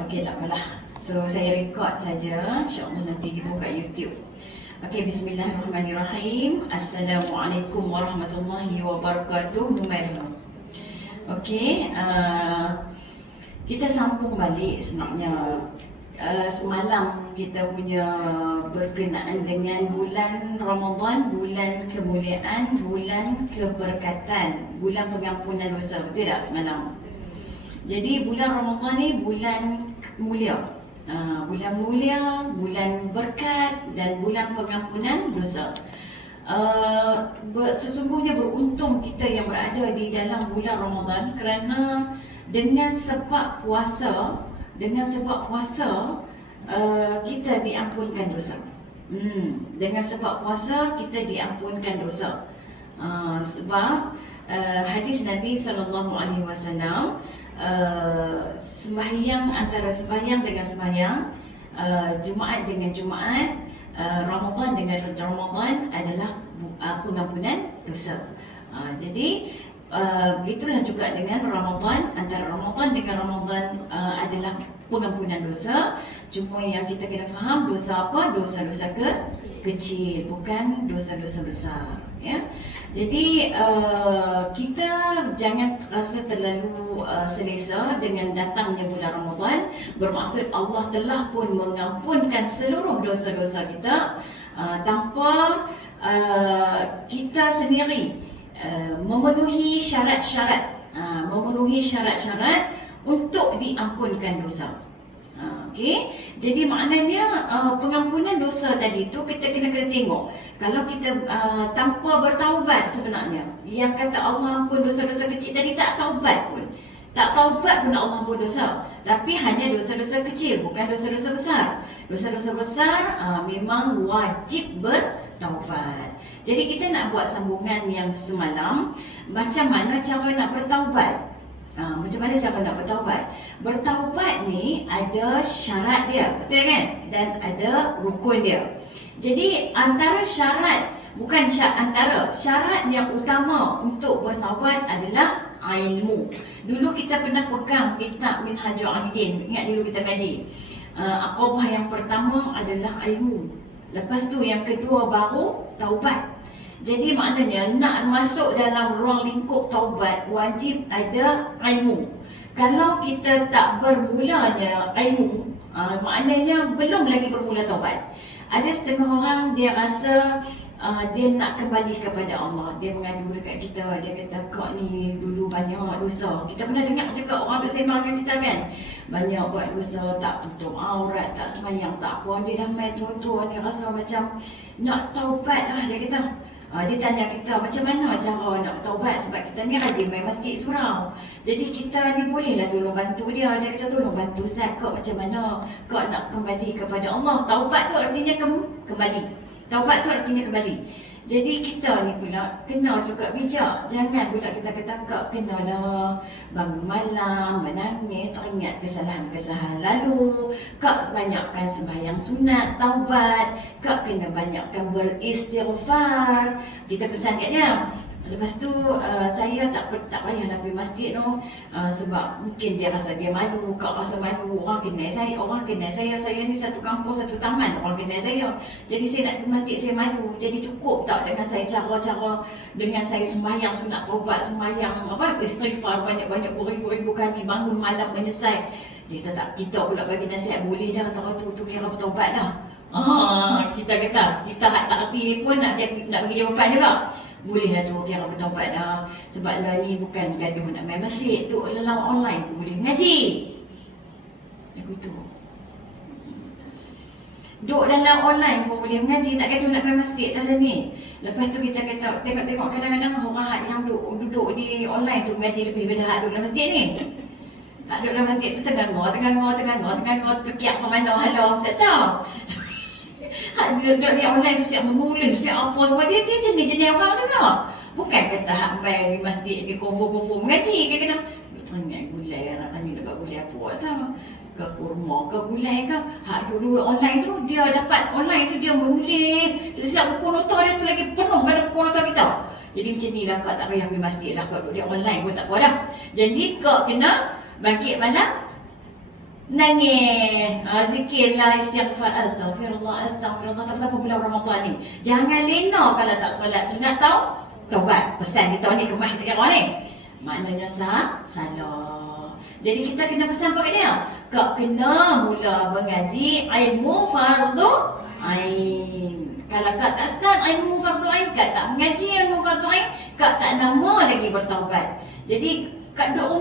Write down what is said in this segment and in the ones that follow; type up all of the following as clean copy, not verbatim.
Okey, tak apalah. So saya record saja, insya-Allah nanti dibuka YouTube. Okey, bismillahirrahmanirrahim. Assalamualaikum warahmatullahi wabarakatuh. Numairah. Okey, kita sambung balik sebenarnya. Semalam kita punya berkenaan dengan bulan Ramadan, bulan kemuliaan, bulan keberkatan, bulan pengampunan dosa. Betul tak semalam? Jadi bulan Ramadan ni bulan mulia. Bulan mulia, bulan berkat dan bulan pengampunan dosa. Sesungguhnya beruntung kita yang berada di dalam bulan Ramadan kerana dengan sebab puasa, kita diampunkan dosa. Dengan sebab puasa kita diampunkan dosa. Sebab hadis Nabi SAW, sembahyang antara sembahyang dengan sembahyang, Jumaat dengan Jumaat, Ramadan dengan Ramadan adalah pengampunan dosa. Jadi begitulah juga dengan Ramadan, antara Ramadan dengan Ramadan adalah pengampunan dosa. Cuma yang kita kena faham, dosa apa? Dosa-dosa kecil, bukan dosa-dosa besar, ya. Jadi kita jangan rasa terlalu selesa dengan datangnya bulan Ramadan. Bermaksud Allah telah pun mengampunkan seluruh dosa-dosa kita tanpa kita sendiri memenuhi syarat-syarat untuk diampunkan dosa. Okey, jadi maknanya pengampunan dosa tadi tu kita kena tengok. Kalau kita tanpa bertaubat sebenarnya, yang kata Allah ampun dosa-dosa kecil tadi tak taubat pun Allah ampun dosa. Tapi hanya dosa-dosa kecil, bukan dosa-dosa besar. Dosa-dosa besar memang wajib bertaubat. Jadi kita nak buat sambungan yang semalam, macam mana cara nak bertaubat. Macam mana cara nak bertaubat? Bertaubat ni ada syarat dia, betul kan? Dan ada rukun dia. Jadi antara syarat, bukan syarat yang utama untuk bertaubat adalah ilmu. Dulu kita pernah pegang kitab Minhajul Abidin. Ingat dulu kita ngaji. Aqabah yang pertama adalah ilmu. Lepas tu yang kedua baru taubat. Jadi maknanya nak masuk dalam ruang lingkup taubat wajib ada ilmu. Kalau kita tak bermulanya ilmu, maknanya belum lagi bermula taubat. Ada setengah orang dia rasa dia nak kembali kepada Allah. Dia mengadu dekat kita, dia kata kau ni dulu banyak dosa. Kita pernah dengar juga orang duk sembang dengan kita kan, banyak buat dosa, tak tutup aurat, tak sembahyang, tak apa. Dia dah main tua-tua, dia rasa macam nak taubat lah, dia kata. Dia tanya kita macam mana cara nak bertaubat, sebab kita ni rajin main masjid surau. Jadi kita ni bolehlah tolong bantu dia. Dia kata tolong bantu Ustaz, kau macam mana kau nak kembali kepada Allah. Taubat tu artinya kembali. Taubat tu artinya kembali. Jadi kita ni pula kena juga bijak. Jangan pula kita kata kena dah bangun malam, menangis, teringat kesalahan-kesalahan lalu. Kak banyakkan sembahyang sunat, taubat. Kak kena banyakkan beristighfar. Kita pesan kat dia. Lepas tu saya tak payah nak pergi masjid tu, sebab mungkin dia rasa dia malu, kak rasa malu, orang kenal saya, saya ni satu kampus, satu taman, orang kenal saya. Jadi saya nak pergi masjid, saya malu. Jadi cukup tak dengan saya cara-cara dengan saya sembahyang sunat taubat, sembahyang istighfar banyak-banyak beribu-ribu kali, bangun malam menyesal. Dia kata tak, kita pula bagi nasihat, boleh dah tahu tu kira bertaubat dah. Kita kata kita tak erti ni pun nak bagi jawapan juga. Bolehlah tu kira bertaubat dah. Sebab lah ni bukan gaduh nak main masjid, duduk dalam online pun boleh ngaji. Lagu tu. Duduk dalam online pun boleh mengaji, tak gaduh nak main masjid dalam ni. Lepas tu kita kata, tengok kadang-kadang orang yang duduk di online tu mengaji lebih daripada hak duduk dalam masjid ni. Tak duduk dalam masjid tu tengah pekiak ke mana halau, tak tahu. Dia online tu siap menulis, siap apa semua. Dia jenis-jenis orang juga. Bukan kata hak main di masjid ni konfo-konfo mengaji. Kadang-kadang teringat gulai anak ni dapat gulai apa tahu. Ke kurma ke gulai ke. Hak dulu online tu dia dapat online tu dia menulis. Silap buku nota dia tu lagi penuh pada buku nota kita. Jadi macam ni lah kak tak payah pergi masjid lah. Kak duduk dia online pun tak apa dah. Jadi kak kena bangkit malam nangis, zikirlah, istighfar, astaghfirullah, astaghfirullah. Tapi bulan Ramadan ni, jangan lena kalau tak solat sunat tau. Taubat, pesan kita ni kemah dekat orang ni. Maknanya salah. Jadi kita kena pesan pada dia. Kau kena mula mengaji ilmu fardu ain. Kalau kau tak start ilmu fardu ain, kau tak mengaji ilmu fardu ain, kau tak nama lagi bertaubat. Jadi kat duduk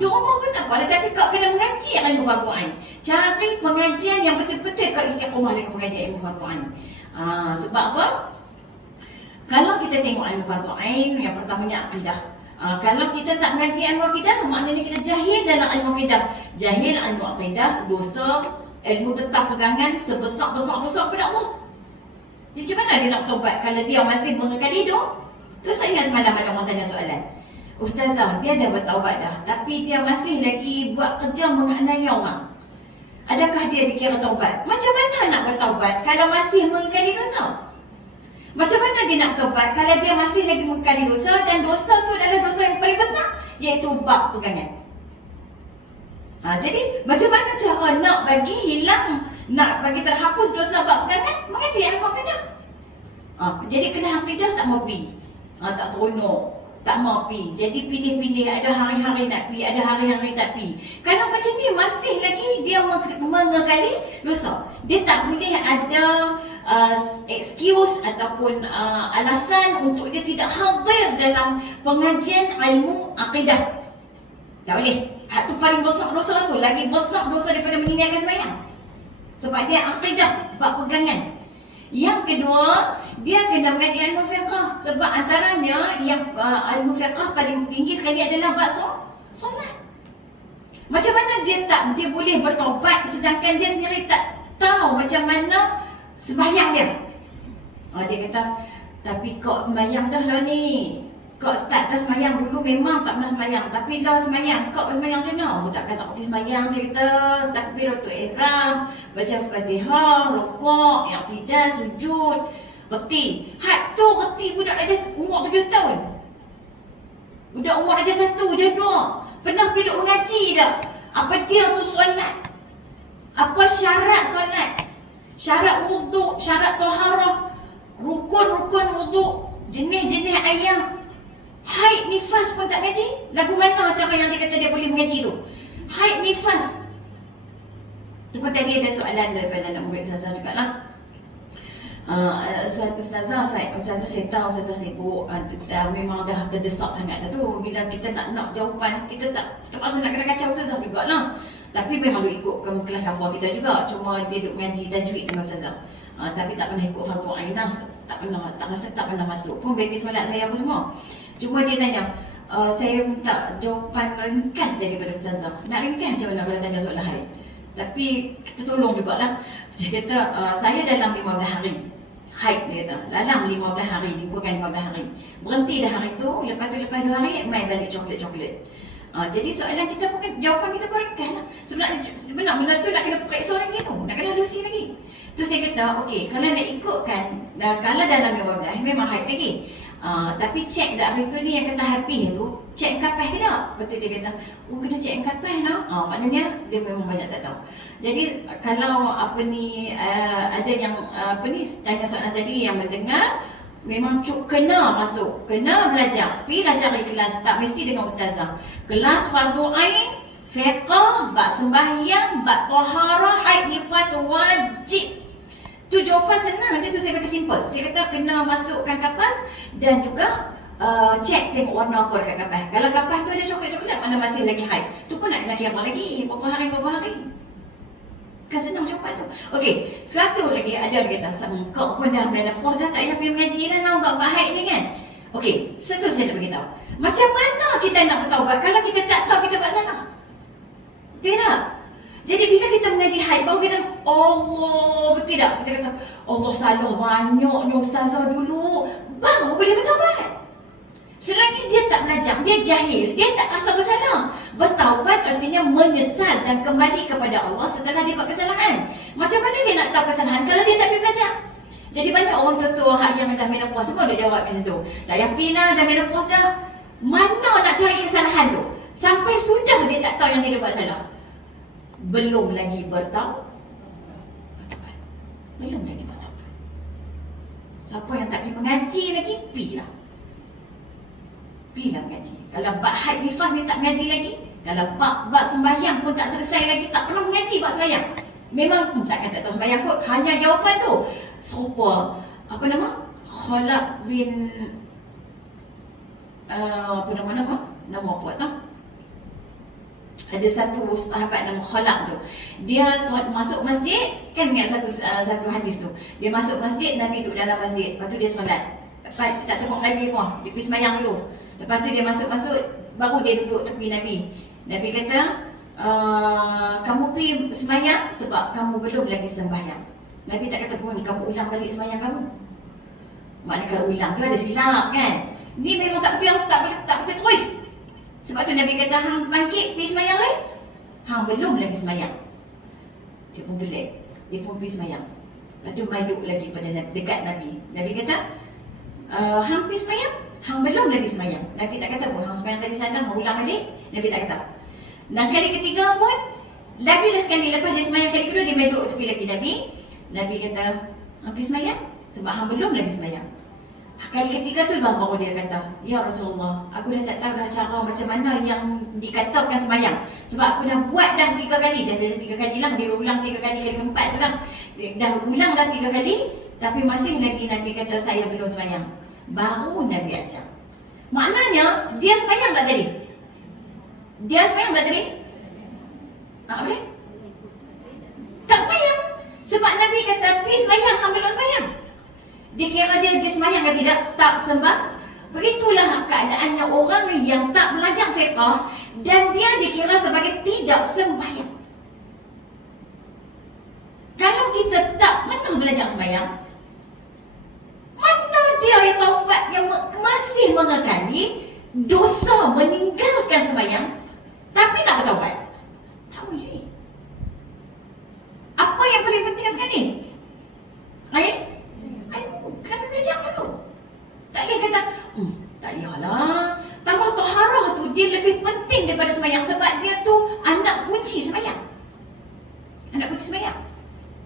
rumah pun tak apa, tapi kau kena mengaji ilmu fardu ain. Cari pengajian yang betul-betul kau istiqamah dengan pengajian ilmu fardu ain. Sebab apa? Kalau kita tengok ilmu fardu ain, yang pertamanya akidah. Kalau kita tak mengaji ilmu akidah, maknanya kita jahil dalam ilmu akidah. Jahil ilmu akidah, dosa, ilmu tentang pegangan sebesar-besar dosa kepada Allah. Jadi macam mana dia nak taubat kalau dia masih mengekali hidup? Terus saya ingat semalam ada orang tanya soalan. Ustazah, dia dah bertaubat dah, tapi dia masih lagi buat kerja menganiaya orang. Adakah dia dikira taubat? Macam mana nak bertaubat kalau masih mengekali dosa? Macam mana dia nak bertaubat kalau dia masih lagi mengekali dosa dan dosa tu adalah dosa yang paling besar, iaitu bab pegangan. Jadi macam mana cara nak bagi hilang, nak bagi terhapus dosa bab pegangan? Mengaji ilmu akidah. Jadi kena akidah tak mau pi. Tak seronok, tak mau pi. Jadi pilih-pilih, ada hari-hari nak pi, ada hari-hari tak pi. Kalau macam ni masih lagi dia mengekali dosa. Dia tak boleh ada excuse ataupun alasan untuk dia tidak hadir dalam pengajian ilmu akidah. Tak boleh. Hak tu paling besar dosa tu, lagi besar dosa daripada meninggalkan sembahyang. Sebab dia akidah, bab pegangan. Yang kedua, dia kena mengaji ilmu fiqh. Sebab antaranya yang ilmu fiqh paling tinggi sekali adalah bab solat. Macam mana dia boleh bertaubat sedangkan dia sendiri tak tahu macam mana sembahyang dia. Dia kata, tapi kau sembahyang dah lah ni. Kau start dah sembahyang dulu memang tak pernah sembahyang. Tapi lah sembahyang, kau sembahyang macam mana? Takkan tak boleh sembahyang, dia kata. Takbiratul ihram, baca Fatihah, rukuk, i'tidal, sujud, reti. Had tu reti budak aja umur 7 tahun. Budak umur aja 1, je 2. Pernah pergi duduk mengaji tak? Apa dia tu solat? Apa syarat solat? Syarat wuduk, syarat taharah, rukun-rukun wuduk, jenis-jenis ayam. Haid nifas pun tak ngaji. Lagu mana cara yang dia kata dia boleh mengaji tu? Haid nifas. Tu pun tadi ada soalan daripada anak murid Ustazah juga lah. Ustazah saya tahu Ustazah sibuk, memang dah terdesak sangat dah tu. Bila kita nak jawapan, kita tak terpaksa nak kena kacau Ustazah juga lah. Tapi memang dia ikut kelas kafah kita juga. Cuma dia duduk mengaji tajwid dengan Ustazah. Tapi tak pernah ikut fardu ain lah. Tak pernah masuk pun bagi solat saya apa semua. Cuma dia tanya, saya minta jawapan ringkas daripada Ustazah. Nak ringkas macam mana kalau tanya soalan haid? Tapi kita tolong jugalah. Dia kata, saya dalam 15 hari haid, dia kata. Dalam 15 hari, bukan 15 hari. Berhenti dah hari tu, lepas 2 hari, main balik coklat-coklat. Jadi soalan kita pun, jawapan kita pun ringkas lah. Sebenarnya benda tu nak kena periksa lagi tu, nak kena halusi lagi. Tu saya kata, okey, kalau nak ikutkan, kalau dalam 15 memang haid lagi. Tapi cek dah hari tu ni yang kata happy tu, cek kapas ke tak? Betul dia kata, kena cek kapas nak. Maknanya dia memang banyak tak tahu. Jadi kalau ada yang tanya soalan tadi yang mendengar, memang kena masuk, kena belajar. Pergilah cari kelas, tak mesti dengan Ustazah. Kelas fardu ain, fiqh, bab sembahyang, bab taharah, haid nifas wajib. Tu jawapan senang, nanti tu saya kata simple. Saya kata kena masukkan kapas dan juga cek tengok warna apa dekat kapas. Kalau kapas tu ada coklat-coklat, mana masih lagi haid. Tu pun nak kena kira lagi, berapa hari. Kan senang jawapan tu. Okey, satu lagi ada dia kata, kau pun dah menopause dah, tak payah pergi mengaji lah nak bab haid ni kan. Okey, satu saya nak beritahu. Macam mana kita nak bertaubat kalau kita tak tahu kita buat salah? Tidak. Jadi bila kita mengaji haid, baru kita Allah, betul tak? Kita kata, Allah salah banyaknya Ustazah dulu, baru boleh bertaubat. Selagi dia tak belajar, dia jahil, dia tak rasa bersalah. Bertaubat artinya menyesal dan kembali kepada Allah setelah dia buat kesalahan. Macam mana dia nak tahu kesalahan kalau dia tak pergi belajar? Jadi banyak orang tua-tua yang dah menopause semua dia jawab macam tu. Tak payah pergi lah, dah menopause dah. Mana nak cari kesalahan tu? Sampai sudah dia tak tahu yang dia buat salah. belum lagi bertaubat. Belum lagi bertaubat. Siapa yang tak pergi mengaji lagi, pilah. Pilah mengaji. Kalau bab haid nifas ni tak mengaji lagi, kalau bab sembahyang pun tak selesai lagi, tak pernah mengaji bab sembahyang. Memang takkan tak tahu sembahyang kot. Hanya jawapan tu serupa apa nama? Khalaf bin apa nama apa tau? Ada satu sahabat nama Khalaf tu. Dia masuk masjid, kan ingat satu hadis tu. Dia masuk masjid, Nabi duduk dalam masjid. Lepas tu dia solat. Lepas tak tengok Nabi pun, dia pergi sembahyang dulu. Lepas tu dia masuk baru dia duduk tepi Nabi. Nabi kata, kamu pergi sembahyang sebab kamu belum lagi sembahyang. Nabi tak kata pun kamu ulang balik sembahyang kamu. Maknanya kalau ulang tu ada silap kan. Ni memang tak betul terus. Sebab tu Nabi kata, hang bangkit pergi sembahyang lain. Hang belum lagi sembahyang. Dia pun belik. Dia pun pergi sembahyang. Lepas tu maduk lagi pada dekat Nabi. Nabi kata, hang pergi sembahyang. Hang belum lagi sembahyang. Nabi tak kata pun, hang sembahyang tadi salah, mau ulang balik. Nabi tak kata. Dan kali ketiga pun, lagi sekali lepas dia sembahyang kali kedua, dia maduk tepi lagi Nabi. Nabi kata, hang pergi sembahyang sebab hang belum lagi sembahyang. Kali ketiga tu baru dia kata, ya Rasulullah, aku dah tak tahu dah cara macam mana yang dikatakan sembahyang. Sebab aku dah buat dah 3 kali. Dah 3 kali lah, dia ulang 3 kali, kali keempat tu lah. Dah ulang dah 3 kali, tapi masih lagi Nabi kata saya belum sembahyang. Baru Nabi ajar. Maknanya, dia sembahyang tak tadi? Dia sembahyang tak tadi? Boleh? Tak sembahyang. Sebab Nabi kata, pergi sembahyang, hang belum sembahyang. Dikira dia sembahyang ke tidak? Tak sembah. Begitulah keadaannya orang yang tak belajar fiqah dan dia dikira sebagai tidak sembahyang. Kalau kita tak pernah belajar sembahyang, mana dia yang taubat yang masih mengekali dosa meninggalkan sembahyang tapi nak bertaubat? Tak boleh. Apa yang paling penting sekali? Kena belajar dulu. Tak boleh kata, tak payahlah. Tambah taharah tu dia lebih penting daripada sembahyang sebab dia tu anak kunci sembahyang. Anak kunci sembahyang.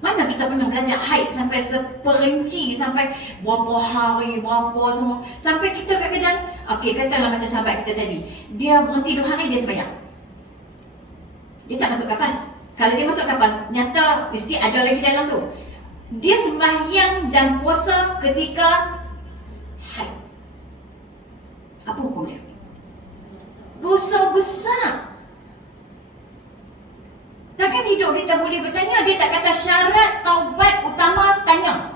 Mana kita pernah belajar haid sampai seperinci, sampai berapa hari, berapa semua. Sampai kita kadang-kadang, katalah macam sahabat kita tadi, dia berhenti 2 hari dia sembahyang. Dia tak masuk kapas. Kalau dia masuk kapas, nyata mesti ada lagi dalam tu. Dia sembahyang dan puasa ketika haid. Apa hukum dia? Dosa besar. Takkan hidup kita boleh bertanya, dia tak kata syarat taubat utama tanya.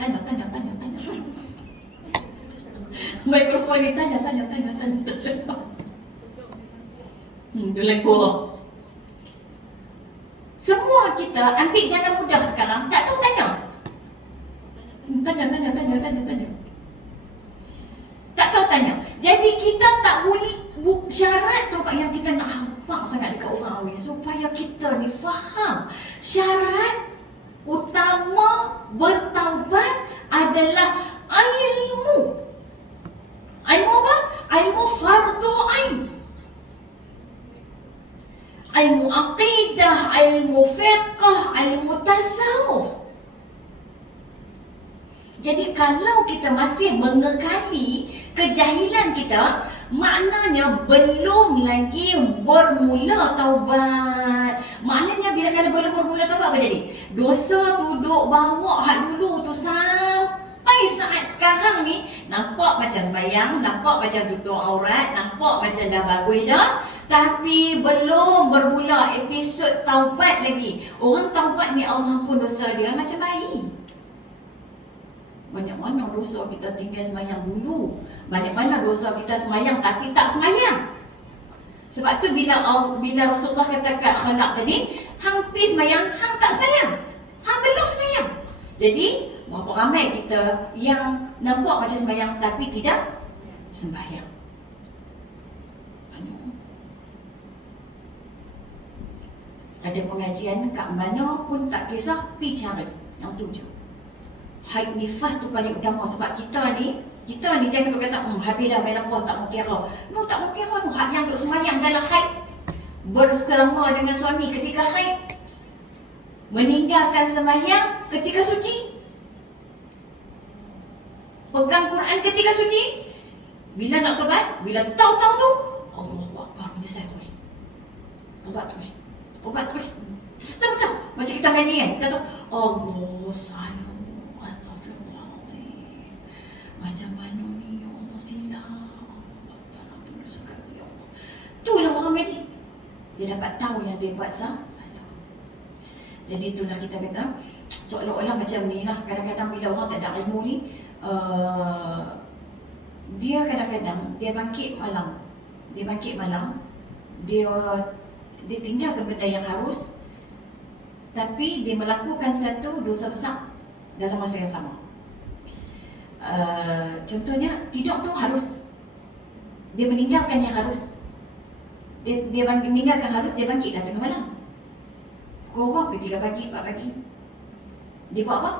Tanya. Mikrofon ni tanya. Dia lekor. Semua kita ambil jalan mudah sekarang, tak tahu tanya. Tanya. Tak tahu tanya. Jadi kita tak boleh syarat tu yang kita nak hampak sangat dekat orang awam supaya kita ni faham. Syarat utama bertaubat adalah ilmu. Ilmu apa? Ilmu fardu ain. Ilmu aqidah, ilmu fiqh, ilmu tasawuf. Jadi kalau kita masih mengekali kejahilan kita, maknanya belum lagi bermula taubat. Maknanya kalau belum bermula taubat apa jadi? Dosa tu duk bawa hak dulu tu sampai saat sekarang ni nampak macam sembahyang, nampak macam tutup aurat, nampak macam dah bagus dah, tapi belum bermula episod taubat lagi. Orang taubat ni Allah ampun dosa dia macam bayi. Banyak mana dosa kita tinggal sembahyang dulu. Banyak mana dosa kita sembahyang tapi tak sembahyang. Sebab tu bila Rasulullah kata kat Khalaf tadi, hang pergi sembahyang, hang tak sembahyang. Hang belum sembahyang. Jadi, berapa ramai kita yang nampak macam sembahyang tapi tidak sembahyang. Ada pengajian kat mana pun tak kisah, pergi cari. Yang tu je. Haid nifas tu paling utama sebab kita ni jangan duk kata habis dah menopause tak mau kira. No, tak mau kira no. Hak yang duk sembahyang dalam haid bersama dengan suami ketika haid, meninggalkan sembahyang ketika suci, pegang Quran ketika suci. Bila nak tobat, bila tahu-tahu tu, Allahu Akbar, menyesal tu. Tobat tu. Tobat tu. Setengah tahu. Macam kita ngaji kan, kita tahu, Allah salam, astagfirullahaladzim. Macam mana ni, ya Allah silap. Ampun sekali, ya Allah. Itulah orang ngaji. Dia dapat tahu yang dia buat salah. Jadi itulah kita kata, seolah-olah macam ni lah. Kadang-kadang bila orang tak ada ilmu ni, dia kadang-kadang dia bangkit malam, dia tinggalkan benda yang harus, tapi dia melakukan satu dosa besar dalam masa yang sama. Contohnya tidur tu harus, dia meninggalkan yang harus, dia meninggalkan harus, dia bangkit dah tengah malam, pukul 3 pagi, 4 pagi. Dia buat apa?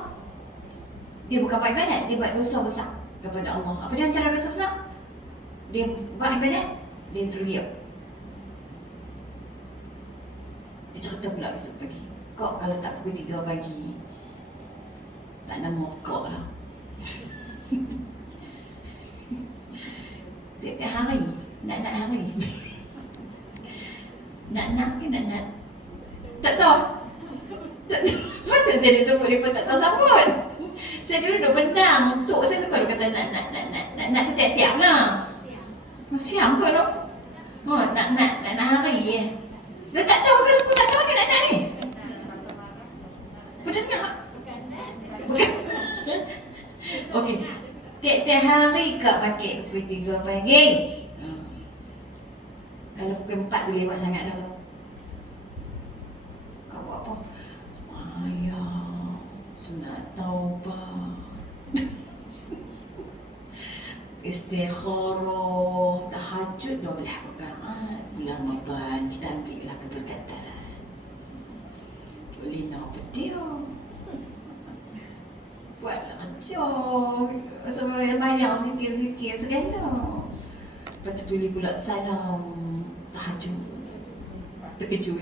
Dia bukan buat ibadat, dia buat dosa besar kepada Allah. Apa dia antara dosa besar? Dia buat ibadat, dia terdiam. Dia cerita pula besok pagi, kau kalau tak pukul 3 pagi, tak nama kau lah. Tiap-tiap hari, nak hari. Nak ke nak? Tak tahu. Sepatutnya saya disebut dia pun tak tahu sambut. Saya dulu duduk pendam untuk saya suka dia kata nak tu tiap-tiap lah. Siam ke tu? Nak hari. Dia tak tahu ke suku tak tahu ke nak ni? Benar tak? Bukan. Okey. Tiap-tiap hari Kak pakai pukul 3 pagi. Kalau pukul 4 boleh buat sangat dah. Kau buat apa? Ayah, sunat taubah, istikharah, tahajud 12 rakaat. Bulan Ramadan kita ambillah keberkatan. Boleh nak petir. Buatlah ancur. Sampai banyak zikir-zikir segala. Lepas tu tulis pula salam tahajud. Terkejut.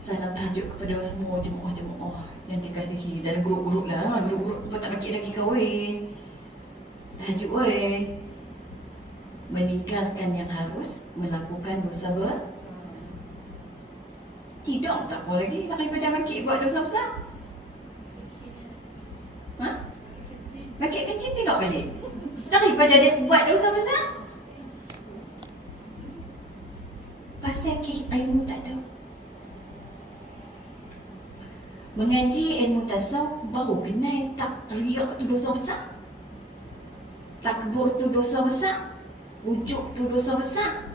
Salam tahajud kepada semua jemaah-jemaah yang dikasihi dalam grup-grup lah. Grup-grup lepas tak bangkit lagi kahwin. Tahajud weh. Meninggalkan yang harus, melakukan dosa besar. Tidak, tak apa lagi daripada bangkit buat dosa besar. Bangkit kencing tidak balik. Daripada dia buat dosa besar. Pasal ilmu tak ada. Mengaji ilmu tasawuf baru kenal tak riak tu dosa besar, takbur tu dosa besar, ujuk tu dosa besar.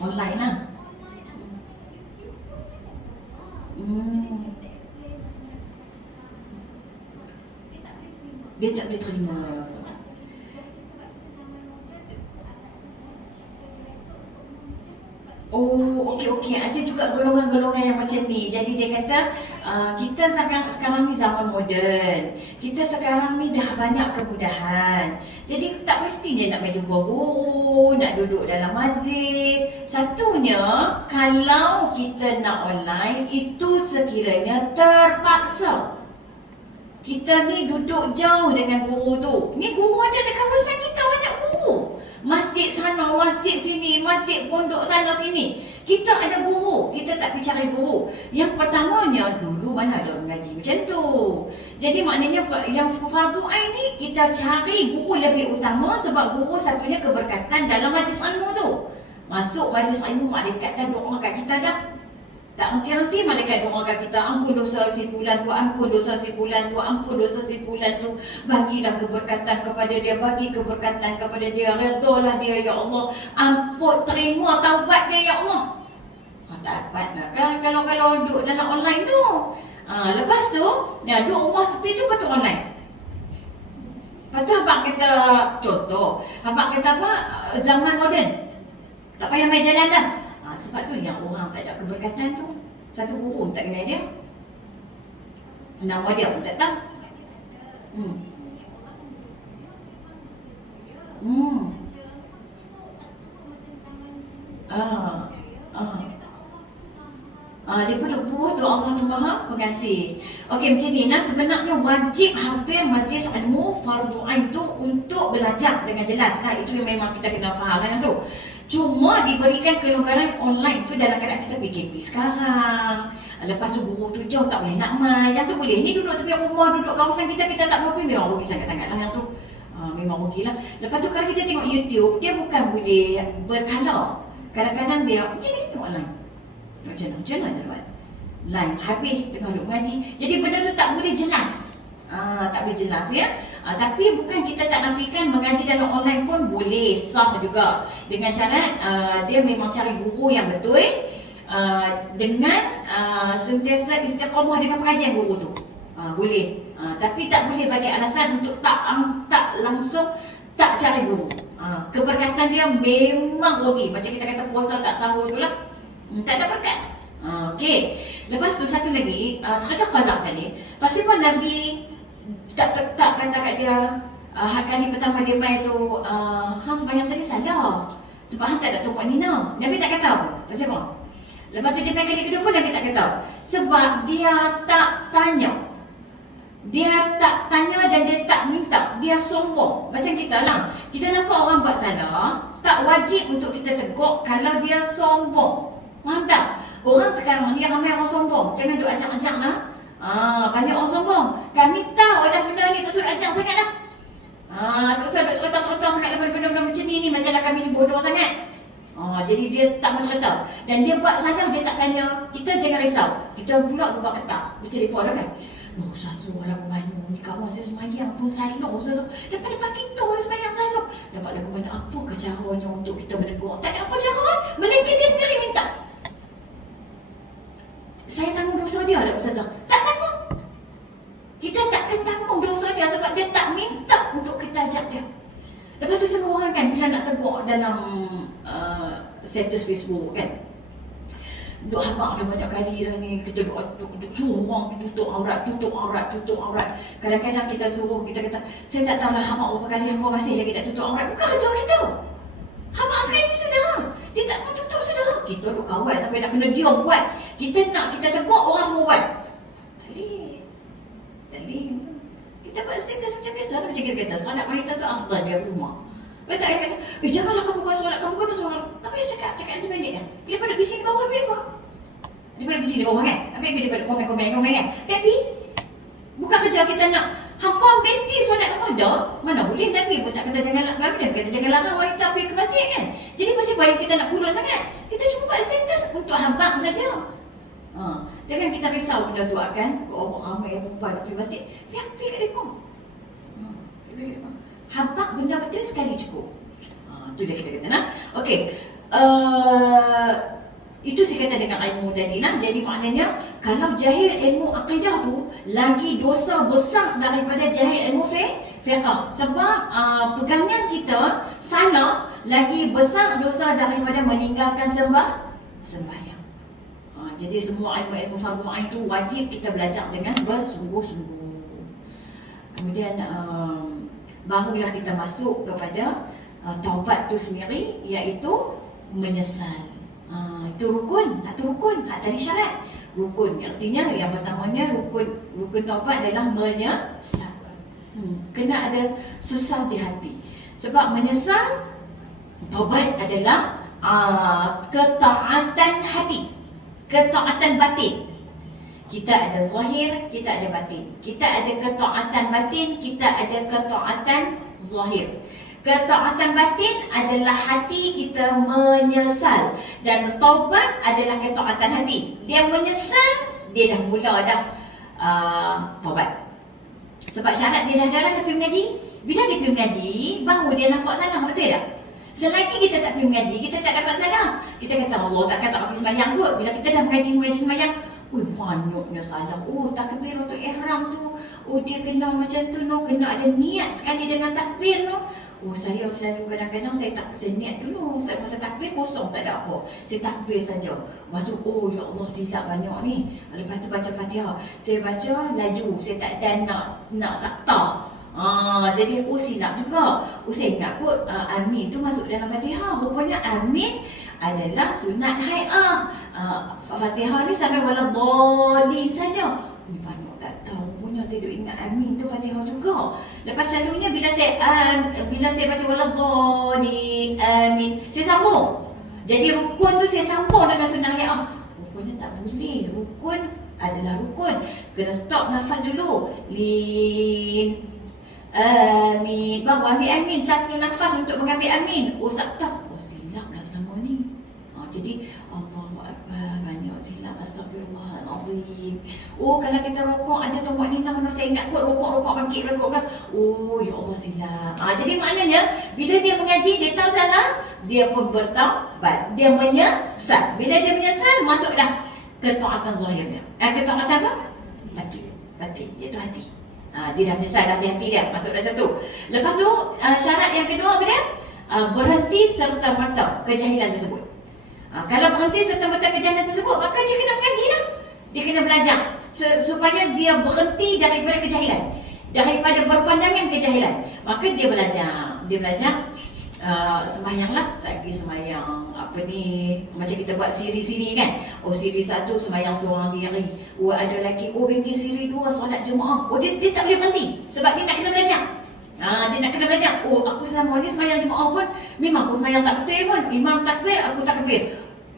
Online lah. Dia tak boleh terima. Oh, okey. Ada juga golongan-golongan yang macam ni. Jadi dia kata, kita sekarang ni zaman moden. Kita sekarang ni dah banyak kemudahan. Jadi tak mestinya nak jumpa guru, nak duduk dalam majlis. Satunya, kalau kita nak online, itu sekiranya terpaksa. Kita ni duduk jauh dengan guru tu. Ni guru ada di kawasan kita, banyak guru. Masjid sana, masjid sini, masjid pondok sana sini. Kita ada guru, kita tak pergi cari guru. Yang pertamanya, dulu mana ada orang ngaji macam tu. Jadi maknanya yang fardu ain ni, kita cari guru lebih utama sebab guru satunya keberkatan dalam majlis ilmu tu. Masuk majlis ilmu, malaikat dah doa kat kita dah. Tak henti-henti malaikat doa kat kita, ampun dosa si fulan tu, ampun dosa si fulan tu, ampun dosa si fulan tu. Bagilah keberkatan kepada dia, bagi keberkatan kepada dia, redalah dia ya Allah. Ampun, terima taubat dia ya Allah. Tak dapat lah kan kalau duduk dalam online tu. Lepas tu, duduk rumah tepi tu betul online. Lepas tu abang kata, contoh, abang kata apa, zaman moden, tak payah main jalan dah. Sebab tu yang orang tak ada keberkatan tu, satu burung tak kenal dia, nama dia pun tak tahu. Hmm. Hmm. Ah. Ah. Daripada buah tu Allah tu Maha Pengasih. Okey, macam ni nah, sebenarnya wajib hampir majlis ilmu fardu ain tu untuk belajar dengan jelas. Itu yang memang kita kena faham kan tu. Cuma diberikan kelonggaran online tu dalam keadaan kita PKP sekarang. Lepas tu guru tu jauh tak boleh nak main. Yang tu boleh. Ni duduk tepi rumah, duduk kawasan kita tak mau pergi, memang rugi sangat-sangat lah yang tu. Memang rugi lah. Lepas tu kalau kita tengok YouTube, dia bukan boleh berkala. Kadang-kadang dia macam ni tengok online. Macam mana dia buat? Line habis tengah duduk mengaji. Jadi benda tu tak boleh jelas. Tak boleh jelas ya. Tapi bukan kita tak nafikan mengaji dalam online pun boleh, sah juga. Dengan syarat dia memang cari guru yang betul, dengan sentiasa istiqamah dengan pengajian guru tu. Boleh. Tapi tak boleh bagi alasan untuk tak langsung tak cari guru. Keberkatan dia memang rugi. Macam kita kata puasa tak sahur tu lah. Tak ada berkat. Okey. Lepas tu satu lagi, cerita qada tadi. Pasti pun Nabi tak kata kat dia, kali pertama dia main tu, hang sebanyak tadi salah. Sebab hang tak ada tengok Nina. Nabi tak kata apa. Pasal apa? Lepas tu dia main kali kedua pun Nabi tak kata. Sebab dia tak tanya. Dia tak tanya dan dia tak minta. Dia sombong. Macam kita lah. Kita nampak orang buat salah, tak wajib untuk kita tegur kalau dia sombong. Faham tak? Orang sekarang ni ramai orang sombong. Jangan duk ajak-ajak lah. Banyak orang sombong. Kami tahu dah benda ni tak suruh ajak sangat lah. Tak usah duk cerita-cerita sangat daripada benda-benda macam ni. Macam lah kami ni bodoh sangat. Jadi dia tak mau cerita. Dan dia buat salah, dia tak tanya. Kita jangan risau. Kita pula buat ketak. Macam mereka dah kan. Ustaz suruh lagu mana ni kawan saya semayang pun salah. Ustaz suruh depan kita orang semayang salah. Dapat lagu mana, apakah caranya untuk kita menegur? Tak ada apa cara. Melainkan dia sendiri minta. Saya tanggung dosa dia lah Ustazah. Tak tanggung. Kita takkan tanggung dosa dia sebab dia tak minta untuk kita ajak dia. Lepas tu semua orang kan bila nak tegur dalam status Facebook kan, duk habaq dah banyak kali dah ni, kita duk suruh orang tutup aurat. Kadang-kadang kita suruh, kita kata, saya tak tahu lah habaq berapa kali hamba masih lagi tak tutup aurat. Bukan kerja kita. Habaq sekali ni sudah. Dia tak mau tutup sudah. Kita duk kawal sampai nak kena dia buat. Kita nak kita tegur, orang semua buat. Tak boleh. Kita buat status macam biasa. Macam kita kata, solat wanita tu afdal dia rumah. Betul dia kata, janganlah kamu buat solat, kamu kena solat. Tak payah cakap yang pendek kan. Dia pada bising bawah, dia bawah. Dia pada bising di bawah kan. Tapi dia pada komen kan. Tapi, bukan kerja kita nak, hampa mesti solat kepada. Mana boleh Nabi pun tak kata janganlah. Nabi kata jangan larang wanita pergi ke masjid kan. Jadi pasti baik kita nak pulut sangat. Kita cuma buat status untuk habaq saja. Jangan kita risau benda tu akan ramai yang perempuan nak pergi masjid. Biar pergi kat mereka. Habaq benda betul sekali cukup. Tu dia kita kata nah. Okey. Itu saya kata dengan ilmu tadi nah. Jadi maknanya kalau jahil ilmu akidah tu lagi dosa besar daripada jahil ilmu fiqh. Sebab pegangan kita salah lagi besar dosa daripada meninggalkan sembahyang. Jadi semua ilmu-ilmu fardu ain itu wajib kita belajar dengan bersungguh-sungguh. Kemudian barulah kita masuk kepada taubat itu sendiri, iaitu menyesal. Itu rukun, tadi syarat. Rukun artinya yang pertamanya rukun taubat adalah menyesal. Kena ada sesal di hati. Sebab menyesal, taubat adalah ketaatan hati. Ketaatan batin. Kita ada zahir, kita ada batin. Kita ada ketaatan batin, kita ada ketaatan zahir. Ketaatan batin adalah hati kita menyesal. Dan taubat adalah ketaatan hati. Dia menyesal, dia dah mula dah taubat. Sebab syarat dia dah pergi mengaji. Bila dia pergi mengaji, baru dia nampak salah, betul tak? Selagi kita tak pergi mengaji, kita tak dapat salah. Kita kata Allah tak kata pergi sembahyang kot. Bila kita dah mengaji sembahyang, Ui, banyaknya salah. Oh, takbir untuk ihram tu. Oh, dia kena macam tu, no. Kena ada niat sekali dengan takbir, no. Oh, saya selalu kadang-kadang saya niat dulu. Masa takbir kosong, tak ada apa. Saya takbir saja. Masuk, oh ya Allah, silap banyak ni. Lepas tu baca Fatihah. Saya baca laju. Saya tak ada nak sakta. Jadi silap juga. Saya ingat kot amin tu masuk dalam Fatihah. Rupanya amin adalah sunat hai'ah. Fatihah ni sampai waladhdallin saja. Banyak tak tahu. Rupanya saya duk ingat amin tu Fatihah juga. Lepas selalunya bila saya baca waladhdallin, amin, saya sambung. Jadi rukun tu saya sambung dengan sunat hai'ah. Rupanya tak boleh. Rukun adalah rukun. Kena stop nafas dulu. Lin, amin. Baru ambil amin. Satu nafas untuk mengambil amin. Oh, sakta. Oh, silap dah selama ni. Jadi Allahu Akbar, banyak silap. Astagfirullahaladzim. Oh, kalau kita rokok ada tumakninah. Saya ingat kot rokok bangkit rokok kan. Oh, ya Allah, silap. Jadi maknanya bila dia mengaji, dia tahu salah, dia pun bertaubat. Dia menyesal. Bila dia menyesal, masuk dah ke taatan zahirnya. Ke taatan apa? Batin. Iaitu hati. Dia dah menyesal dah di hati dia. Masuk dah satu. Lepas tu syarat yang kedua apa dia? Berhenti serta-merta kejahilan tersebut. Kalau berhenti serta-merta kejahilan tersebut, maka dia kena mengaji lah. Dia kena belajar supaya dia berhenti daripada kejahilan, daripada berpanjangan kejahilan. Maka dia belajar sembahyanglah. Saya pergi sembahyang macam kita buat siri-siri kan. Oh, siri satu sembahyang seorang diri. Oh, ada lagi bikin siri dua solat jemaah. Oh, dia tak boleh berhenti sebab dia nak kena belajar. Dia nak kena belajar. Oh, aku selama ni sembahyang jemaah pun memang aku sembahyang tak betul pun. Imam takbir, aku takbir.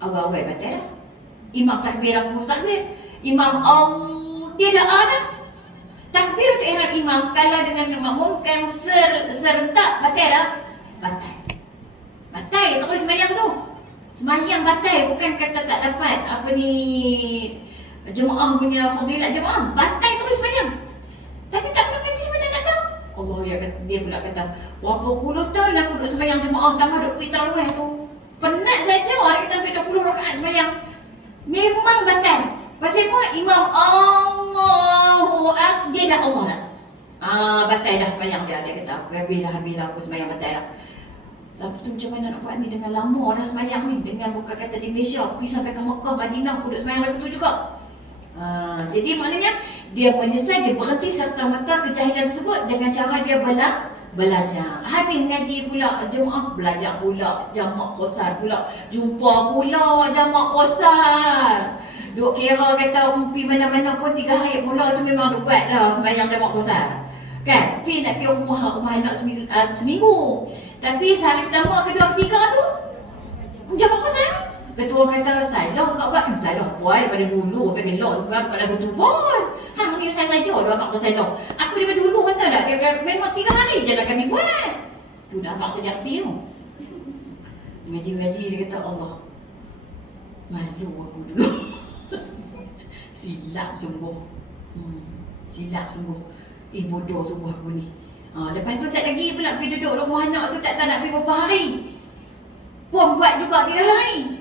Awal-awal batal lah. Imam takbir, aku takbir. Imam dia dah dah. Takbir untuk ihram imam kalau dengan makmum kan serentak batal dah. Batal terus sembahyang tu. Sembahyang batal, bukan kata tak dapat jemaah punya fadilat jemaah. Batal terus sembahyang. Tapi tak pernah ngaji, mana nak tahu. Allah, dia pula kata, berapa puluh tahun aku duduk sembahyang jemaah tambah duduk pergi tarawih tu. Penat saja hari kita sampai 20 rakaat sembahyang. Memang batal. Pasal apa? Imam Allahu Akbar, dia dah Allah dah. Batal dah sembahyang dia. Dia kata, habislah aku sembahyang batal dah. Lepas tu macam mana nak buat ni dengan lama dah sembahyang ni. Dengan bukan kata di Malaysia, pergi sampai ke Mekah, Madinah pun duduk sembahyang lagu tu juga. Jadi maknanya dia menyesal, dia berhenti serta-merta kejahilan tersebut dengan cara dia belajar. Habis ngaji pula jemaah, belajar pula jamak qasar pula, jumpa pula jamak qasar. Duk kira kata pergi mana-mana pun 3 hari pula tu memang duk buat dah sembahyang jamak qasar. Kan? Pergi nak pergi rumah anak seminggu. Tapi sehari pertama, kedua, ketiga tu jamak qasar. Ketua kata, salah kau buat. Salah puan daripada dulu. Sampai gelap. Bukan buat lagu tu pun. Hang ni saya saja. Dia abang salah. Aku daripada dulu kata tak. Dia memang 3 hari je lah kami buat. Tu dah abang terjadi tu. Ngaji-ngaji dia kata, Allah, malu aku dulu. Silap sungguh. Silap sungguh. Bodoh sungguh aku ni. Lepas tu set lagi pula pergi duduk rumah anak tu, tak tahu nak pergi berapa hari. Pun buat juga 3 hari.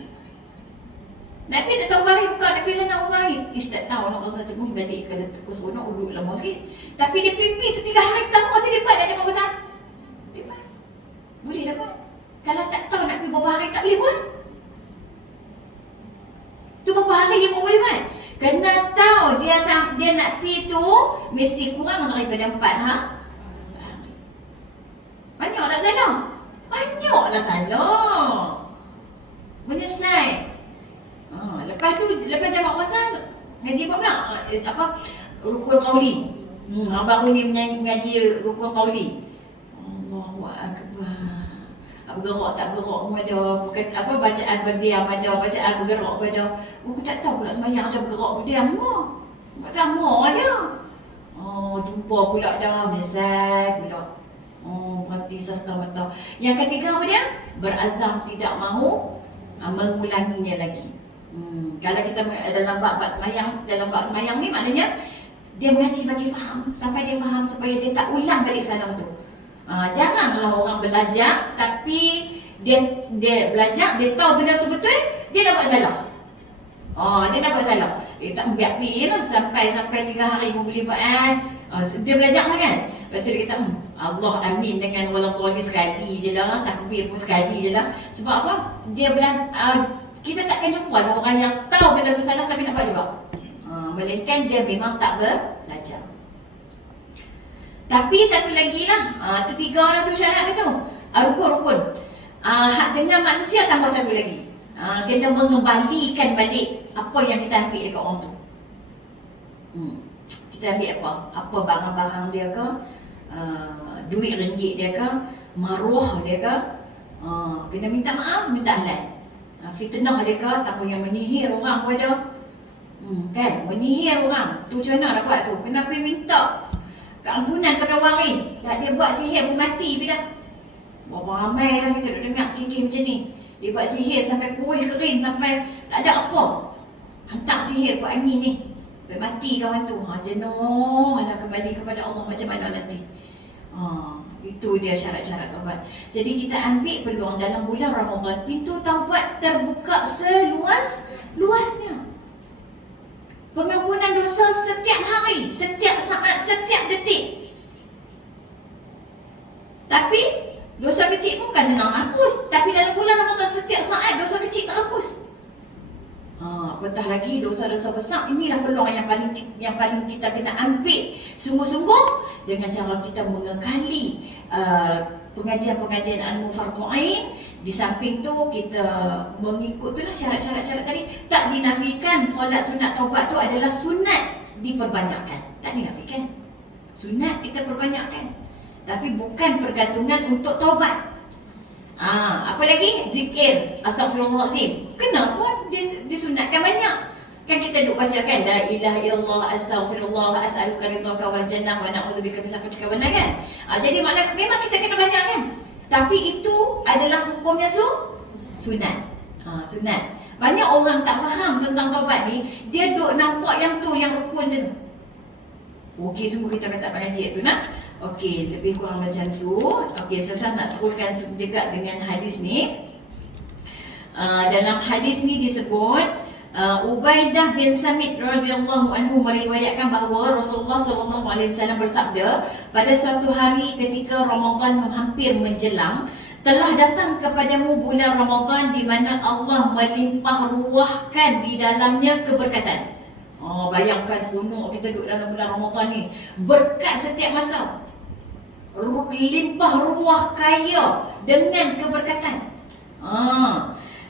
Nak pergi tak tahu hari buka, nak pergi sana berapa hari. Tak tahu nak rasa macam ni balik ke aku seronok duduk lama sikit. Tapi dia pergi tu 3 hari pertama tu dia buat tak tengok besar. Dia buat. Boleh dapat. Kalau tak tahu nak pergi berapa hari tak boleh buat. Tu berapa hari dia boleh buat. Kena tahu dia nak pergi tu mesti kurang daripada 4 hari. Banyak tak salah? Banyaklah salah. Menyesal. Lepas jamak qasar ngaji apa pula? Rukun qauli. Abang ni mengaji rukun qauli. Allahu Akbar. Bergerak tak bergerak pun ada. Bukan bacaan berdiam ada, bacaan bergerak pun ada. Aku tak tahu pula sembahyang ada bergerak berdiam semua. Sama aja. Jumpa pula dah, menyesal pula. Berhenti serta-merta. Yang ketiga apa dia? Berazam tidak mahu mengulanginya lagi. Kalau kita dalam bab semayang ni maknanya dia mengaji bagi faham, sampai dia faham supaya dia tak ulang balik salah tu. Jaranglah orang belajar tapi dia belajar, dia tahu benda tu betul, dia dah buat salah. Dia nak buat salah. Tak ambil pi lah sampai 3 hari pun boleh buat dia belajar lah kan. Lepas tu dia kata, Allah amin dengan walau tulis sekali je lah, takbir pun sekali je lah. Sebab apa? Dia bilang, kita takkan jumpa ada orang yang tahu benda tu salah tapi nak buat juga. Melainkan dia memang tak belajar. Tapi satu lagi lah, tu 3 orang tu syarat dia tu. Rukun-rukun. Hak dengan manusia tambah satu lagi. Kena mengembalikan balik apa yang kita ambil dekat orang tu. Kita ambil apa? Apa barang-barang dia ke? Duit ringgit dia ke? Maruah dia ke? Kena minta maaf, minta halal. Fitnah dia ke? Tanpa yang menyihir orang pun ada. Kan? Menyihir orang. Tu macam mana dapat tu? Kenapa minta keampunan kepada waris? Tak dia buat sihir pun mati dah. Berapa ramai dah kita dengar kiki macam ni. Dia buat sihir sampai kuih kering, sampai tak ada apa. Hantar sihir ke angin ni. Sampai mati kawan tu. Jenuh nak kembali kepada Allah macam mana nanti. Itu dia syarat-syarat taubat. Jadi kita ambil peluang dalam bulan Ramadan. Pintu taubat terbuka seluas-luasnya. Pengampunan dosa setiap hari, setiap saat, setiap detik. Tapi dosa kecil pun bukan senang hapus. Tapi dalam bulan Ramadan setiap saat dosa kecil terhapus. Apatah lagi dosa-dosa besar. Inilah peluang yang paling kita kena ambil sungguh-sungguh dengan cara kita mengekali pengajian-pengajian ilmu fardhu ain. Di samping tu kita mengikutilah syarat-syarat tadi. Tak dinafikan solat sunat taubat tu adalah sunat diperbanyakkan. Tak dinafikan. Sunat kita perbanyakkan. Tapi bukan pergantungan untuk taubat. Apa lagi? Zikir Astaghfirullahaladzim. Kenapa disunatkan banyak? Kan kita duk baca kan, la ilaha illallah astaghfirullah as'aluka ridhaka wal jannah wa na'udzubika min sakhatika wan nar kan. Jadi makna memang kita kena banyak kan. Tapi itu adalah hukumnya sunat. Sunat. Banyak orang tak faham tentang taubat ni, dia duk nampak yang tu yang rukun je. Okey, sungguh kita kata pengaji tu nak. Okey, lebih kurang macam tu. Okey, saya nak teruskan dekat dengan hadis ni. Dalam hadis ni disebut Ubaidah bin Samit radhiyallahu anhu meriwayatkan bahawa Rasulullah sallallahu alaihi wasallam bersabda, pada suatu hari ketika Ramadan hampir menjelang, telah datang kepadamu bulan Ramadan di mana Allah melimpah ruahkan di dalamnya keberkatan. Bayangkan seronok kita duduk dalam bulan Ramadan ni. Berkat setiap masa. Limpah ruah kaya dengan keberkatan.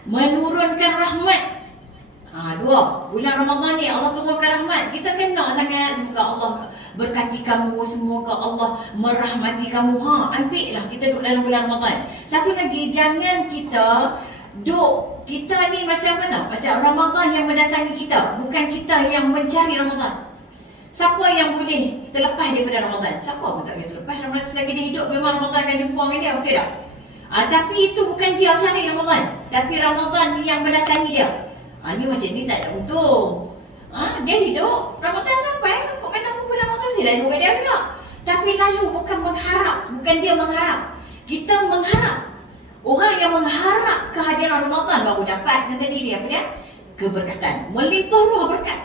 Menurunkan rahmat. Dua, bulan Ramadan ni Allah turunkan rahmat. Kita kena sangat. Semoga Allah berkati kamu. Semoga Allah merahmati kamu. Ambillah kita duduk dalam bulan Ramadan. Satu lagi, jangan kita kita ni macam mana? Macam Ramadan yang mendatangi kita, bukan kita yang mencari Ramadan. Siapa yang boleh terlepas daripada Ramadan? Siapa pun tak boleh terlepas Ramadan. Selagi dia hidup memang Ramadan akan jumpa dengan dia, betul tak? Tapi itu bukan dia cari Ramadan, tapi Ramadan yang mendatangi dia. Ni macam ni tak ada untung. Dia hidup Ramadan sampai, kok mana pun bulan Ramadan selalu kat dia juga. Tapi lalu bukan mengharap, bukan dia mengharap. Kita mengharap. Orang yang mengharap kehadiran Ramadan baru dapat, kata diri apa dia? Keberkatan. Melimpah ruah berkat.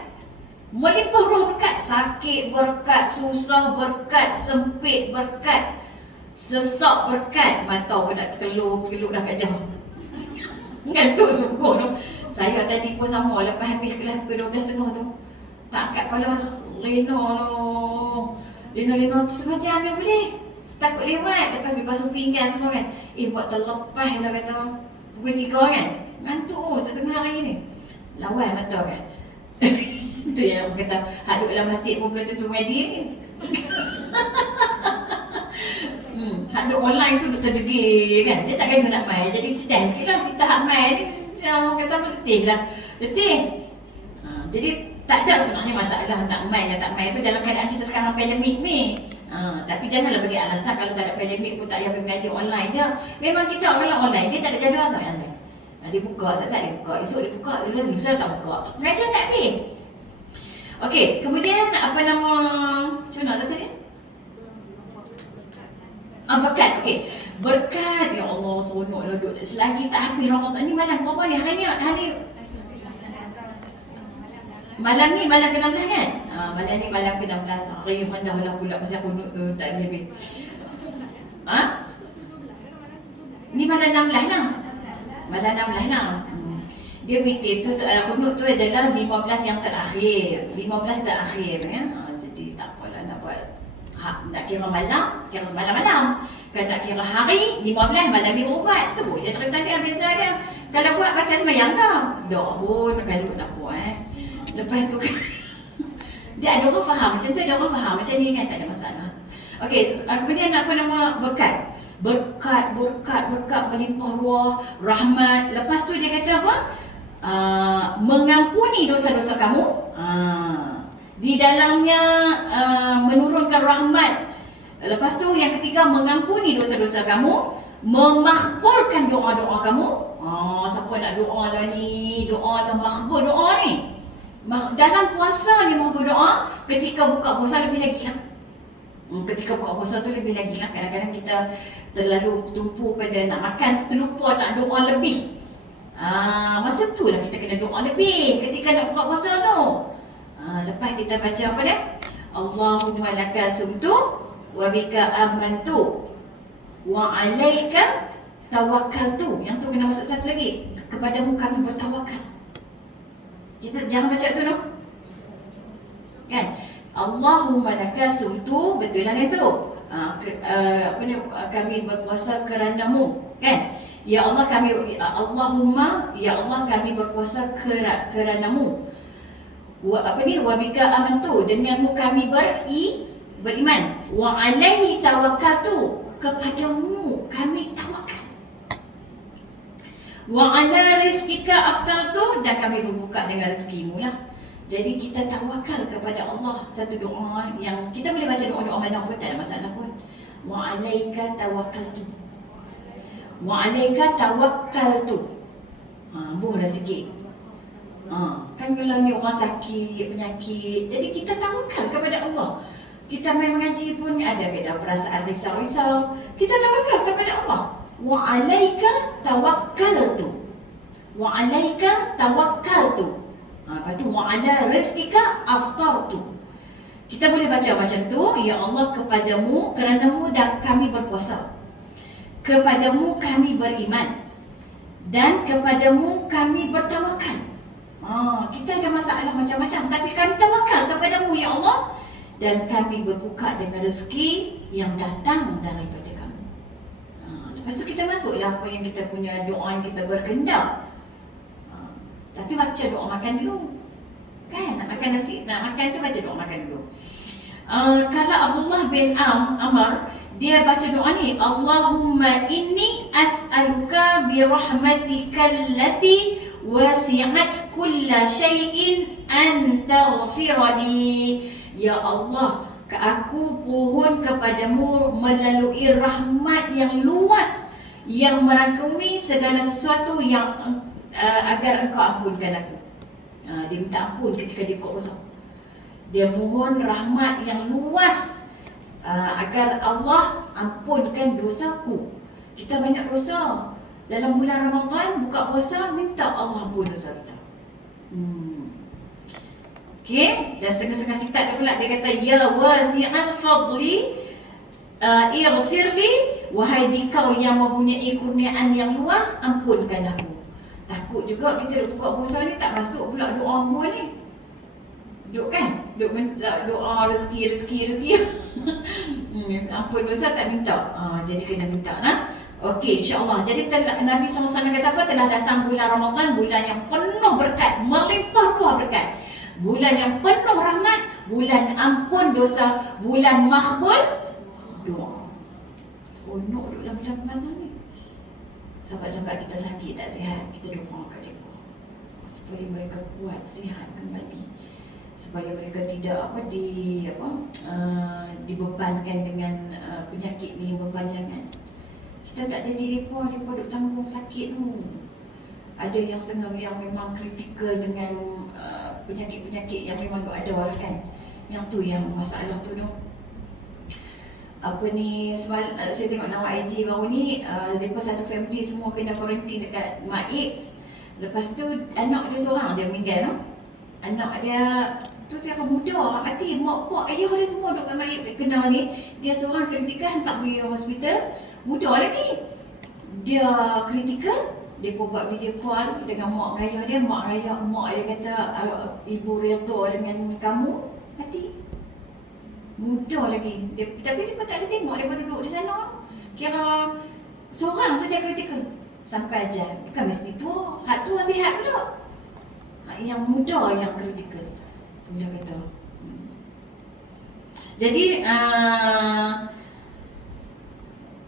Melimpah ruah berkat. Sakit berkat, susah berkat, sempit berkat, sesak berkat. Mata pun nak keluk dah kat jam. Ngantuk sungguh tu. Saya tadi pun sama, lepas habis kelas pukul 12.30 tu, tak angkat kepala lah. Lino setengah jam dah boleh. Takut lewat, lepas pergi basuh pinggan semua kan. Buat terlepas lah kata pukul 3 kan. Ngantuk tengah hari ni. Lawan mata kan. Itu yang orang kata, hak duduk dalam masjid pun belum tentu mengaji ni. Hak duduk online tu duduk terdegil kan. Dia takkan nak main, jadi sedih sikit lah kita hak main ni. Orang kata letih lah. Letih. Jadi tak ada sebenarnya masalah nak main dan tak main tu dalam keadaan kita sekarang pandemik ni. Tapi janganlah bagi alasan kalau tak ada pandemik pun tak payah mengaji online je. Memang kita orang online, dia tak ada jadual tak online. Dia buka, saat-saat dia buka, esok dia buka, lusa tak buka. Pengajian tak habis. Okey, kemudian apa nama, macam mana tadi? Berkat, okey. Berkat, ya Allah, seronok lah duduk. Selagi tak habis Ramadan ni malam berapa ni? Hari Malam ni malam ke-16 kan? Malam ni malam ke-16. Hari yang rendah lah pula pasal kunut tu tak lebih. Ni malam 16 lah. Malam 16 lah. Dia witir tu kunut tu adalah 15 yang terakhir. 15 terakhir ya. Jadi tak apalah nak buat. Nak kira malam, kira semalam malam. Kalau nak kira hari, 15 malam ni berubat. Tu dia cerita dia beza dia. Kalau buat batas semayang tak? Tak pun kalau nak buat. Lepas tu dia ada orang faham macam tu, ada orang faham macam ni kan, tak ada masalah. Okey, kemudian apa nama berkat? Berkat melimpah ruah, rahmat. Lepas tu dia kata apa? Mengampuni dosa-dosa kamu. Di dalamnya menurunkan rahmat. Lepas tu yang ketiga, mengampuni dosa-dosa kamu, memakbulkan doa-doa kamu. Siapa nak doa dah ni? Doa dah makbul doa ni. Dalam puasa ni mau berdoa, ketika buka puasa lebih lagi lah. Ketika buka puasa tu lebih lagi lah. Kadang-kadang kita terlalu tumpu pada nak makan, terlupa nak doa lebih. Masa tu lah kita kena doa lebih ketika nak buka puasa tu. Lepas kita baca apa dia? Allahumma laka sumtu wa bika amantu wa alaika tawakkaltu. Yang tu kena masuk satu lagi. Kepadamu kami bertawakal. Kita jangan baca tu no. Kan? Allahumma laka sumtu, betul lah itu. Kami berpuasa kerana-Mu, kan? Ya Allah Allahumma, ya Allah kami berpuasa kerana-Mu. Wa bika amantu, denganmu kami beriman. Wa alaihi tawakkaltu, kepadamu kami tawakal. Wa ala rizqika aftaltu, dan kami berbuka dengan rezekimu lah. Jadi kita tawakal kepada Allah. Satu doa yang kita boleh baca doa-doa mana pun, tak ada masalah pun. Wa alaika tawakkaltu. Wa alaika tawakkaltu. Boleh sikit. Kan kalau ni orang sakit, penyakit, jadi kita tawakal kepada Allah. Kita main mengaji pun ada perasaan risau-risau, kita tawakal kepada Allah. Wa alaika tawakkaltu. Wa alaika tawakkaltu. Lepas tu wa ala rizqika aftartu. Kita boleh baca macam tu, ya Allah kepadamu, kerana-Mu dan kami berpuasa. Kepadamu kami beriman. Dan kepadamu kami bertawakal. Kita ada masalah macam-macam, tapi kami tawakal kepadamu ya Allah, dan kami berbuka dengan rezeki yang datang daripada kamu. Lepas tu kita masuklah apa yang kita punya doa yang kita berkehendak. Tapi baca doa makan dulu. Kan? Nak makan nasi, nak makan tu baca doa makan dulu. Kalau Abdullah bin Amr, dia baca doa ni, Allahumma inni as'aluka bi rahmatika allati wasi'at kulla syai'in an taghfira li. Ya Allah, aku pohon kepadamu melalui rahmat yang luas yang merangkumi segala sesuatu yang agar engkau ampunkan aku. Dia minta ampun ketika dia buka puasa. Dia mohon rahmat yang luas agar Allah ampunkan dosaku. Kita banyak dosa. Dalam bulan Ramadan buka puasa, minta Allah ampun dosa kita. Okey, dan setengah-setengah kitab dia pula dia kata ya wasi'al fadli ighfirli, wahai dikau yang mempunyai kurniaan yang luas, ampunkanlah aku. Takut juga kita duk buka puasa ni tak masuk pula doa ampun ni. Duk kan? Duk minta doa rezeki. Ampun dosa tak minta. Jadi kena minta lah. Okey, insya-Allah. Jadi Nabi SAW kata apa? Telah datang bulan Ramadan, bulan yang penuh berkat, melimpah ruah berkat. Bulan yang penuh rahmat, bulan ampun dosa, bulan makbul doa. Seronok duduk dalam bulan Ramadan ni. Sahabat-sahabat kita sakit tak sihat, kita doakan mereka supaya mereka kuat, sihat kembali, supaya mereka tidak dibebankan dengan penyakit ni berpanjangan. Kita tak jadi mereka duk tanggung sakit tu. Ada yang setengah yang memang kritikal dengan penyakit-penyakit yang memang ada lah kan. Yang tu yang masalah tu tu. Saya tengok nama IG baru ni, mereka satu family semua kena quarantine dekat Mak Ips. Lepas tu anak dia seorang je meninggal tu. anak dia tu dia akan muda, mati, mak pak ayah dia semua duk kena ni. Dia seorang kritikal, tak pergi hospital, muda lagi. Dia kritikal, dia pun buat video call dengan mak ayah dia, mak dia kata ibu redha dengan kamu, mati. Muda lagi. Tapi dia pun tak ada tengok, dia pun duduk di sana. Kira seorang saja kritikal sampai ajar. Bukan mesti tua, hak tua sihat pula. Yang muda yang kritikal. Dia kata. Jadi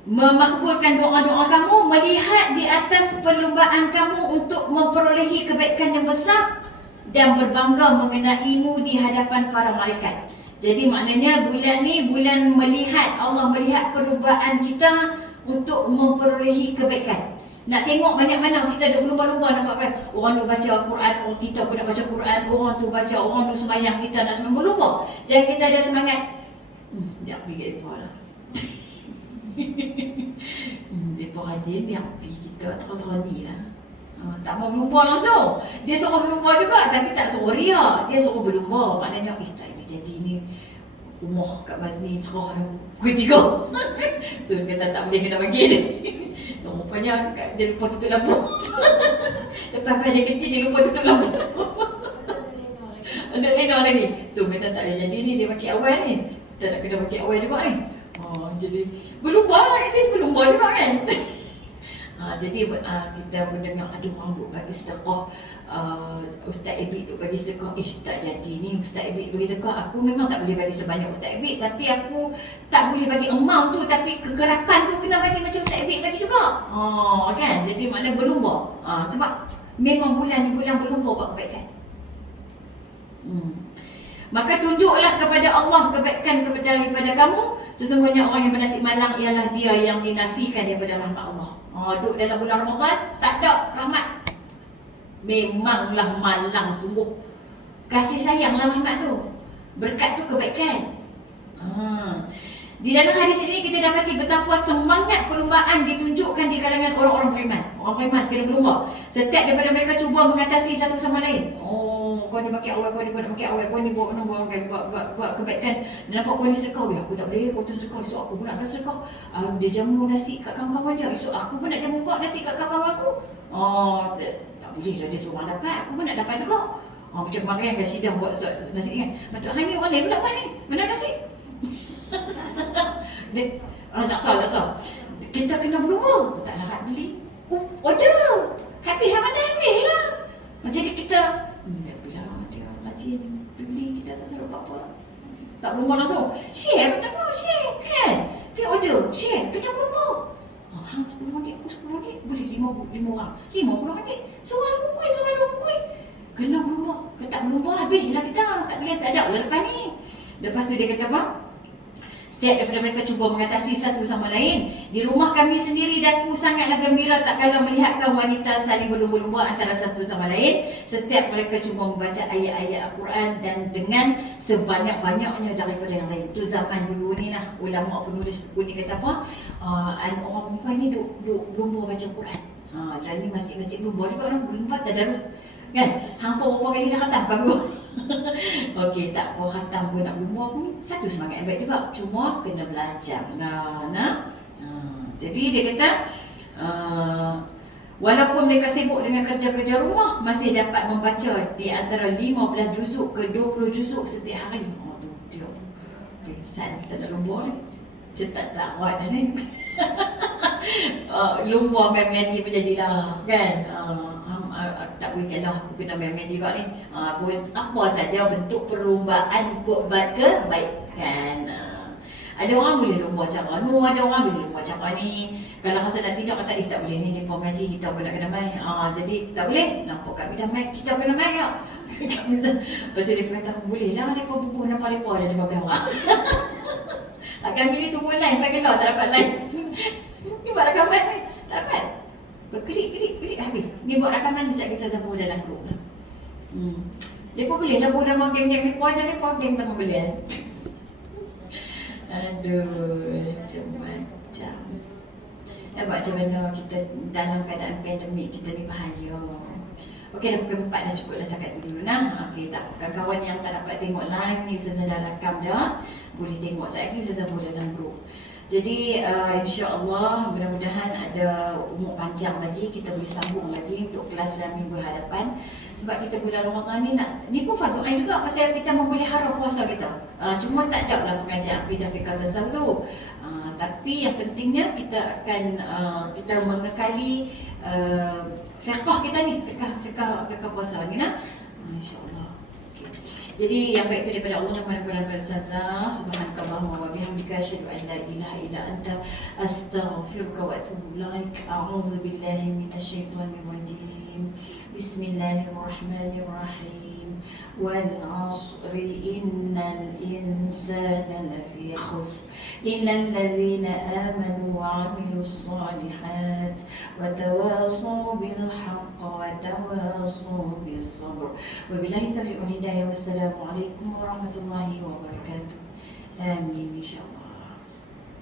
memakbulkan doa-doa kamu, melihat di atas perlumbaan kamu untuk memperolehi kebaikan yang besar dan berbangga mengenaimu di hadapan para malaikat. Jadi maknanya bulan ni bulan melihat, Allah melihat perlumbaan kita untuk memperolehi kebaikan. Nak tengok banyak mana kita ada berlumba-lumba nak buat apa? Orang tu baca Quran, orang kita pun nak baca Quran, orang tu baca, orang tu sembahyang, kita nak sembahyang, berlumba. Jangan kita ada semangat. Dia pergi kat depa lah. Depa rajin, biar pergi kita terang-terang ni lah. Tak mau berlumba langsung. Dia suruh berlumba juga tapi tak suruh ria. Dia suruh berlumba. Maknanya tak boleh jadi ni rumah kat Mazni cerah pukul 3. Tu kata tak boleh kena bagi dia. Rupanya dia lupa tutup lampu. Lepas dia kecil dia lupa tutup lampu. Ada lena lagi. Tu kata tak boleh jadi ni, dia bagi awal ni. Kita nak kena bagi awal juga ni. Jadi berlumba lah, at least berlumba juga kan. Jadi kita mendengar ada orang duk bagi sedekah, Ustaz Ebit duk bagi sedekah, tak jadi ni Ustaz Ebit bagi sedekah, aku memang tak boleh bagi sebanyak Ustaz Ebit, tapi aku tak boleh bagi amount tu, tapi kekerapan tu kena bagi macam Ustaz Ebit bagi juga. Kan, jadi maknanya berlumba. Sebab memang bulan ni bulan berlumba buat kebaikan. Maka tunjuklah kepada Allah kebaikan daripada kamu. Sesungguhnya orang yang bernasib malang ialah dia yang dinafikan daripada rahmat Allah. Duduk dalam bulan Ramadan, tak ada rahmat. Memanglah malang sungguh. Kasih sayanglah rahmat tu. Berkat tu kebaikan. Di dalam hadis ini kita dapati betapa semangat perlumbaan ditunjukkan di kalangan orang-orang beriman. Orang beriman kena berlumba. Setiap daripada mereka cuba mengatasi satu sama lain. Kau ni pakai awal, kau ni nak pakai awal, kau ni buat kebaikan. Nampak kau ni sedekah, aku tak boleh, kau tu sedekah. Esok aku pun nak sedekah. Dia jamu nasi kat kawan-kawan dia. Esok aku pun nak jamu buat nasi kat kawan-kawan aku. Tak boleh lah dia seorang dapat, aku pun nak dapat juga. Macam kemarin kan Syidah buat nasi kan. Betul hari ni orang lain pun dapat ni. Mana nasi? Laksa. Kita kena berlumba. Tak larat beli. Order. Habis Ramadan habis lah. Jadi kita dia rajin beli, kita tak salah apa-apa. Tak berlumba langsung. Share pun tak apa, share kan. Dia order, share, kena berlumba. Hang RM10, aku RM10, boleh 5 orang. RM50. Seorang RM10, seorang RM20. Kena berlumba. Kalau tak berlumba habis lah kita. Tak boleh, tak ada lah lepas ni. Lepas tu dia kata apa? Setiap daripada mereka cuba mengatasi satu sama lain. Di rumah kami sendiri daku sangatlah gembira tak kala melihat kaum wanita saling berlumba-lumba antara satu sama lain. Setiap mereka cuba membaca ayat-ayat Al-Quran dan dengan sebanyak-banyaknya daripada yang lain. Itu zaman dulu ni lah. Ulama penulis buku ni kata apa? Orang perempuan ni duk berlumba baca Quran. Dan ni masjid-masjid berlumba juga orang berlumba tadarus. Kan? Hampa berapa kali dah khatam kamu. Okey, tak apa khatam pun nak berlumba pun satu semangat yang baik juga. Cuma kena belajar. Jadi dia kata walaupun mereka sibuk dengan kerja-kerja rumah, masih dapat membaca di antara 15 juzuk ke 20 juzuk setiap hari. Tu tengok. Pingsan kita nak lumba ni. Cetak tak kuat dah ni. Lumba main mengaji pun jadilah kan. Tak boleh kalah, aku kena main mengaji juga ni. Apa saja bentuk perlumbaan buat kebaikan. Ada orang boleh lumba cara ni, ada orang boleh lumba cara ni. Kalau rasa nak tidur kata tak boleh ni pun mengaji, kita pun nak kena main. Jadi tak boleh. Nampak kami dah main, kita kena main tak? Betul dia kata boleh lah mereka bubuh nama mereka ada 15 orang. Kami ni tunggu line sampai keluar tak dapat line. Ni buat rakaman ni, tak dapat. Berkelik habis. Ni buat rakaman ni saya bisa sabur dalam grup lah. Dia pun boleh sabur nama geng-geng ni pun ada, dia pun geng tengah belian. Aduh, macam-macam. Nampak macam mana kita dalam keadaan pandemik kita ni bahaya. Okey, dah pukul 4 dah cukup dah cakap dulu nah. Okey, tak apa. Kawan yang tak dapat tengok live ni Ustazah dah rakam dah. Boleh tengok saya ni Ustazah buat dalam group. Jadi insya-Allah mudah-mudahan ada umur panjang lagi, kita boleh sambung lagi untuk kelas dalam minggu hadapan. Sebab kita bulan Ramadan ni pun fardu ain juga pasal kita memelihara puasa kita. Cuma tak ada lah pengajian akidah fiqh tasawuf tu. Tapi yang pentingnya kita akan kita mengekali fiqh kita ni, fiqh puasa ni nah. Insya-Allah. Okay. Jadi yang baik itu daripada Allah dan daripada Ustazah. Subhanakallahumma wa bihamdika asyhadu an la ilaha illa anta astaghfiruka wa atubu ilaik. A'udzu billahi minasyaitonir rajim. Bismillahirrahmanirrahim. Wal 'ashri innal insana lafi khusr إلا الذين آمنوا وعملوا الصالحات وتواصوا بالحق وتواصوا بالصبر وبالله التوفيق والهداية والسلام عليكم ورحمة الله وبركاته آمين إن شاء الله.